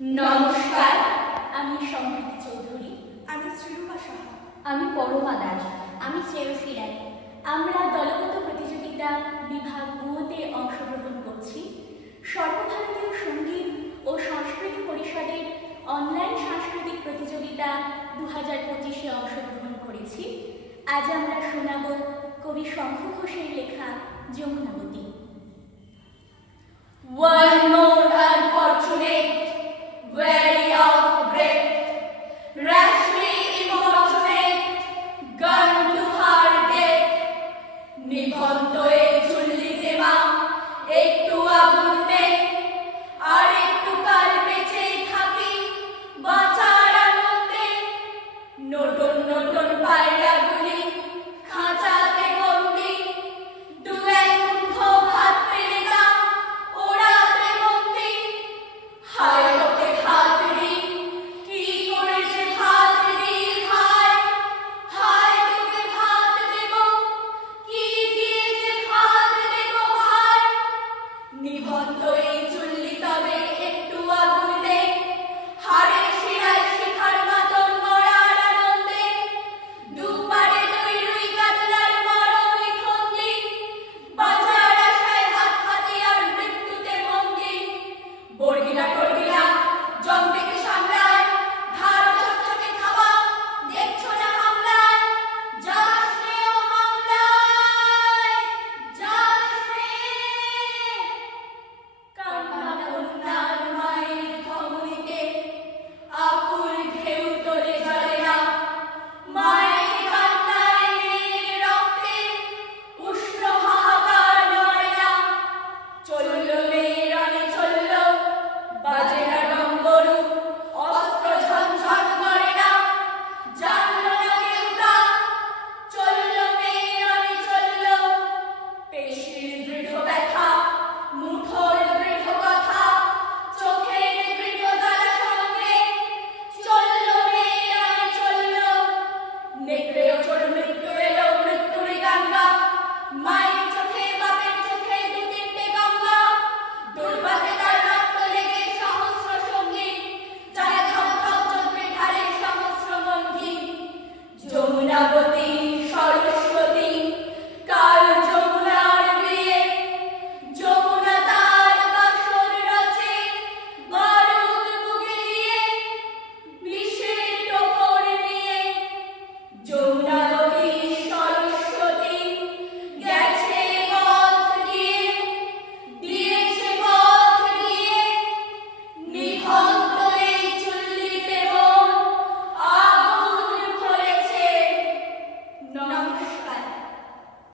নমস্কার, আমি সম্প্রীতি চৌধুরী। আমি শ্রীরূপা সাহা। আমি পরমা দাস। আমি শ্রেয়সী রায়। আমরা দলগত প্রতিযোগিতা বিভাগ তে অংশগ্রহণ করছি। সর্বভারতীয় সঙ্গীত ও সংস্কৃতি পরিষদের অনলাইন সাংস্কৃতিক প্রতিযোগিতা 2025-এ অংশগ্রহণ করেছি। আজ আমরা শোনাব কবি শঙ্খ ঘোষের লেখা যমুনাবতী।